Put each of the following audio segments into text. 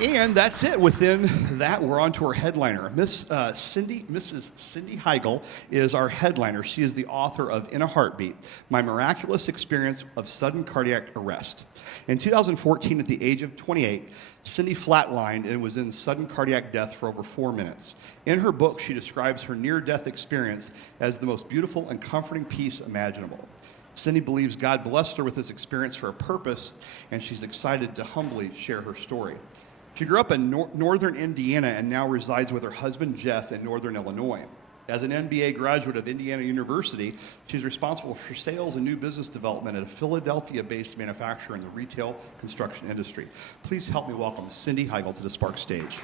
And that's it. Within that, we're on to our headliner. Mrs. Cindy Heigl is our headliner. She is the author of In a Heartbeat, My Miraculous Experience of Sudden Cardiac Arrest. In 2014, at the age of 28, Cindy flatlined and was in sudden cardiac death for over 4 minutes. In her book, she describes her near-death experience as the most beautiful and comforting piece imaginable. Cindy believes God blessed her with this experience for a purpose, and she's excited to humbly share her story. She grew up in northern Indiana and now resides with her husband, Jeff, in northern Illinois. As an MBA graduate of Indiana University, she's responsible for sales and new business development at a Philadelphia-based manufacturer in the retail construction industry. Please help me welcome Cindy Heigl to the Spark stage.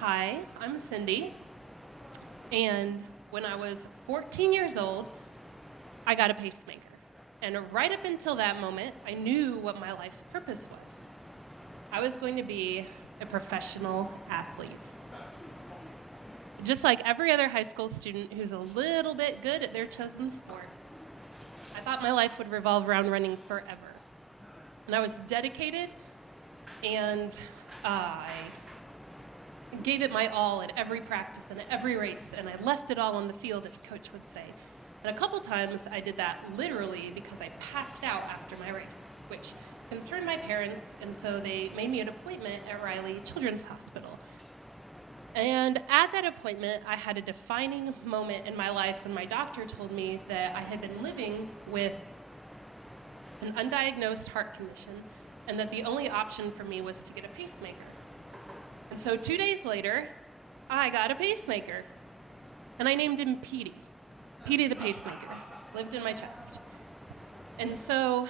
Hi, I'm Cindy, and when I was 14 years old, I got a pacemaker. And right up until that moment, I knew what my life's purpose was. I was going to be a professional athlete. Just like every other high school student who's a little bit good at their chosen sport, I thought my life would revolve around running forever. And I was dedicated, and I gave it my all at every practice and at every race, and I left it all on the field, as coach would say. And a couple times I did that literally because I passed out after my race, which concerned my parents, and so they made me an appointment at Riley Children's Hospital. And at that appointment, I had a defining moment in my life when my doctor told me that I had been living with an undiagnosed heart condition, and that the only option for me was to get a pacemaker. And so 2 days later, I got a pacemaker. And I named him Petey. Petey the Pacemaker. Lived in my chest. And so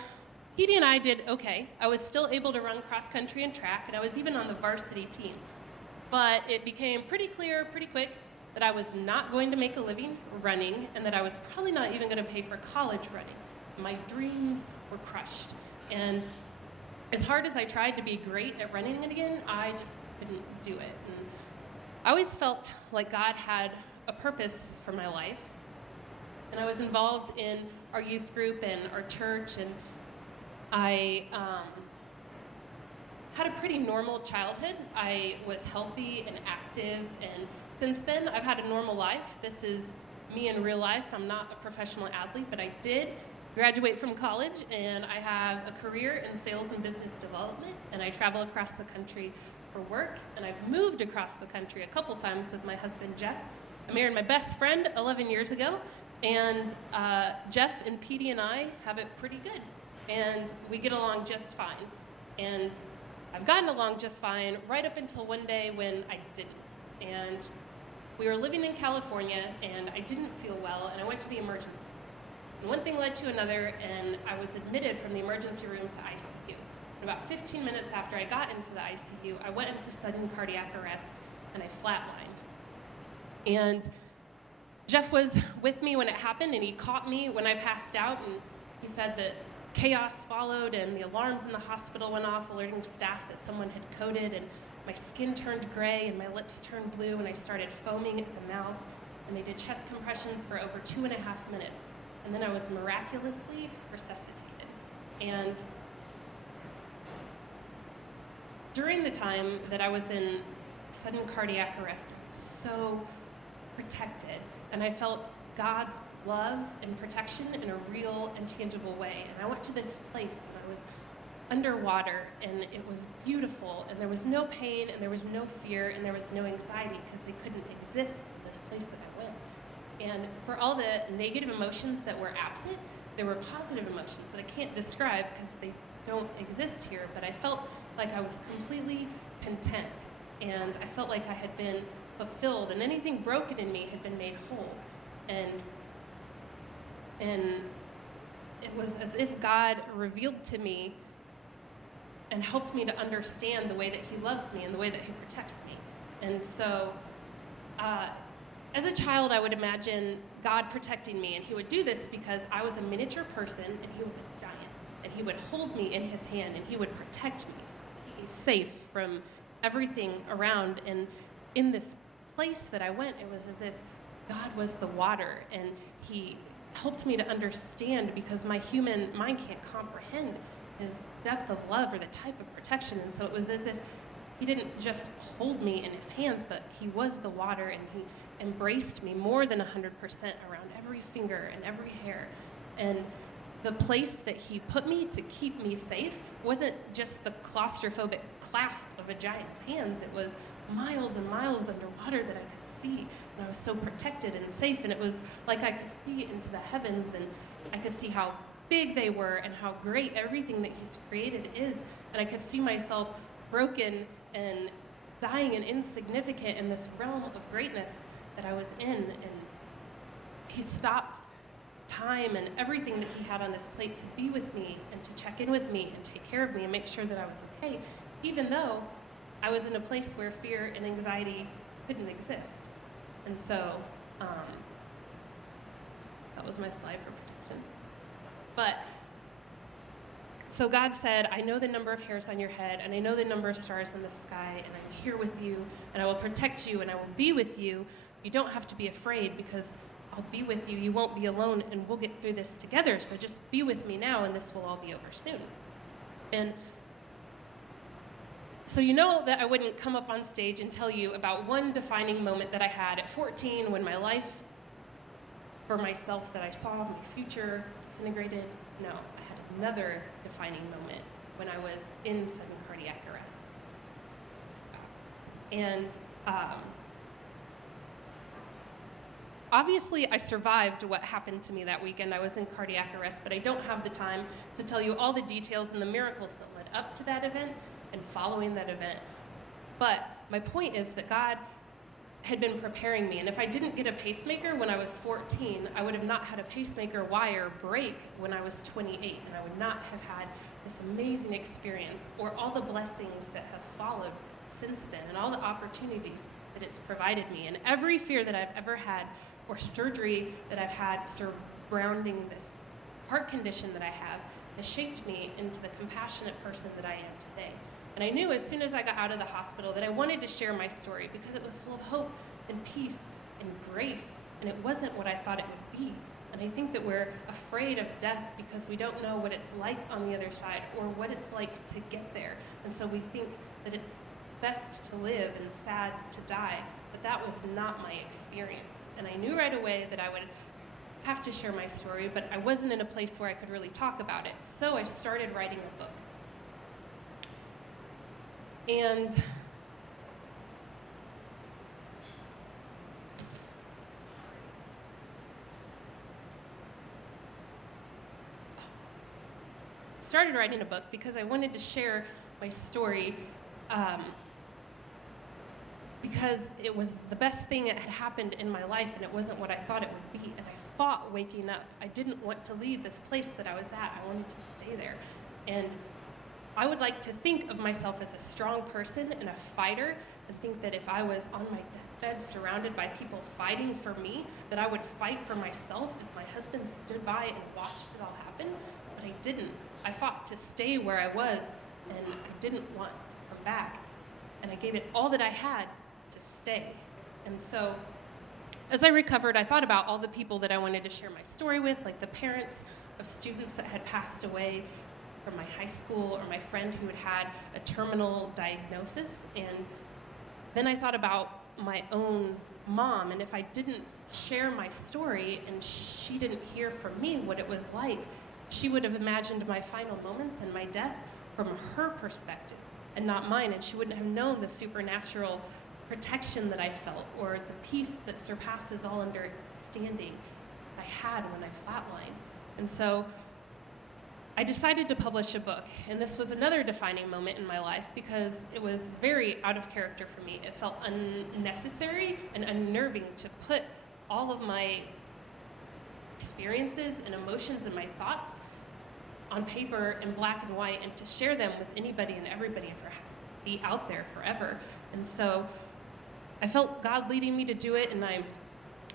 Petey and I did okay. I was still able to run cross country and track, and I was even on the varsity team. But it became pretty clear pretty quick that I was not going to make a living running, and that I was probably not even going to pay for college running. My dreams were crushed. And as hard as I tried to be great at running it again, I just couldn't do it. And I always felt like God had a purpose for my life. And I was involved in our youth group and our church, and I had a pretty normal childhood. I was healthy and active, and since then I've had a normal life. This is me in real life. I'm not a professional athlete, but I did graduate from college, and I have a career in sales and business development, and I travel across the country for work, and I've moved across the country a couple times with my husband, Jeff. I married my best friend 11 years ago, and Jeff and Petey and I have it pretty good, and we get along just fine. And I've gotten along just fine right up until one day when I didn't. And we were living in California, and I didn't feel well, and I went to the emergency. And one thing led to another, and I was admitted from the emergency room to ICU. And about 15 minutes after I got into the ICU, I went into sudden cardiac arrest, and I flatlined. And Jeff was with me when it happened, and he caught me when I passed out, and he said that chaos followed, and the alarms in the hospital went off, alerting staff that someone had coded, and my skin turned gray, and my lips turned blue, and I started foaming at the mouth, and they did chest compressions for over 2.5 minutes. And then I was miraculously resuscitated. And during the time that I was in sudden cardiac arrest, I was so protected, and I felt God's love and protection in a real and tangible way. And I went to this place, and I was underwater, and it was beautiful, and there was no pain, and there was no fear, and there was no anxiety, because they couldn't exist in this place that I went. And for all the negative emotions that were absent, there were positive emotions that I can't describe because they don't exist here, but I felt like I was completely content, and I felt like I had been fulfilled, and anything broken in me had been made whole. And it was as if God revealed to me and helped me to understand the way that he loves me and the way that he protects me. And so, as a child, I would imagine God protecting me, and he would do this because I was a miniature person and he was a giant. and he would hold me in his hand, and he would protect me. He's safe from everything around. And in this place that I went, it was as if God was the water, and he helped me to understand, because my human mind can't comprehend his depth of love or the type of protection. And so it was as if he didn't just hold me in his hands, but he was the water, and he embraced me more than 100% around every finger and every hair. And the place that he put me to keep me safe wasn't just the claustrophobic clasp of a giant's hands. It was miles and miles underwater that I could see. And I was so protected and safe. And it was like I could see into the heavens, and I could see how big they were and how great everything that he's created is. And I could see myself broken and dying and insignificant in this realm of greatness that I was in. And he stopped time and everything that he had on his plate to be with me and to check in with me and take care of me and make sure that I was okay, even though I was in a place where fear and anxiety couldn't exist. And so that was my slide for protection. But so God said, I know the number of hairs on your head, and I know the number of stars in the sky, and I'm here with you, and I will protect you, and I will be with you. You don't have to be afraid, because I'll be with you. You won't be alone, and we'll get through this together. So just be with me now, and this will all be over soon. And so you know that I wouldn't come up on stage and tell you about one defining moment that I had at 14 when my life for myself that I saw, my future disintegrated. No, I had another defining moment when I was in sudden cardiac arrest. And obviously, I survived what happened to me that weekend. I was in cardiac arrest, but I don't have the time to tell you all the details and the miracles that led up to that event and following that event. But my point is that God had been preparing me, and if I didn't get a pacemaker when I was 14, I would have not had a pacemaker wire break when I was 28, and I would not have had this amazing experience or all the blessings that have followed since then, and all the opportunities that it's provided me. And every fear that I've ever had or surgery that I've had surrounding this heart condition that I have has shaped me into the compassionate person that I am today. And I knew as soon as I got out of the hospital that I wanted to share my story, because it was full of hope and peace and grace, and it wasn't what I thought it would be. And I think that we're afraid of death because we don't know what it's like on the other side or what it's like to get there. And so we think that it's best to live and sad to die. But that was not my experience. And I knew right away that I would have to share my story, but I wasn't in a place where I could really talk about it. So I started writing a book. And started writing a book because I wanted to share my story, because it was the best thing that had happened in my life, and it wasn't what I thought it would be. And I fought waking up. I didn't want to leave this place that I was at. I wanted to stay there. And I would like to think of myself as a strong person and a fighter, and think that if I was on my deathbed surrounded by people fighting for me, that I would fight for myself as my husband stood by and watched it all happen. But I didn't. I fought to stay where I was, and I didn't want to come back. And I gave it all that I had to stay. And so as I recovered, I thought about all the people that I wanted to share my story with, like the parents of students that had passed away from my high school, or my friend who had had a terminal diagnosis. And then I thought about my own mom, and if I didn't share my story and she didn't hear from me what it was like, she would have imagined my final moments and my death from her perspective and not mine, and she wouldn't have known the supernatural protection that I felt or the peace that surpasses all understanding I had when I flatlined. And so I decided to publish a book, and this was another defining moment in my life because it was very out of character for me. It felt unnecessary and unnerving to put all of my experiences and emotions and my thoughts on paper in black and white and to share them with anybody and everybody and be out there forever. And so I felt God leading me to do it, and I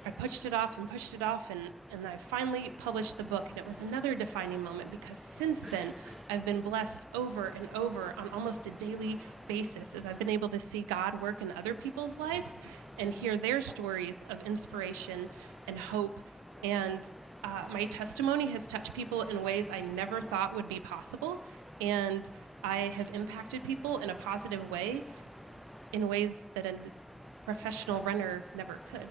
I pushed it off, and I finally published the book, and it was another defining moment because since then, I've been blessed over and over on almost a daily basis as I've been able to see God work in other people's lives and hear their stories of inspiration and hope. And my testimony has touched people in ways I never thought would be possible, and I have impacted people in a positive way in ways that a professional runner never could.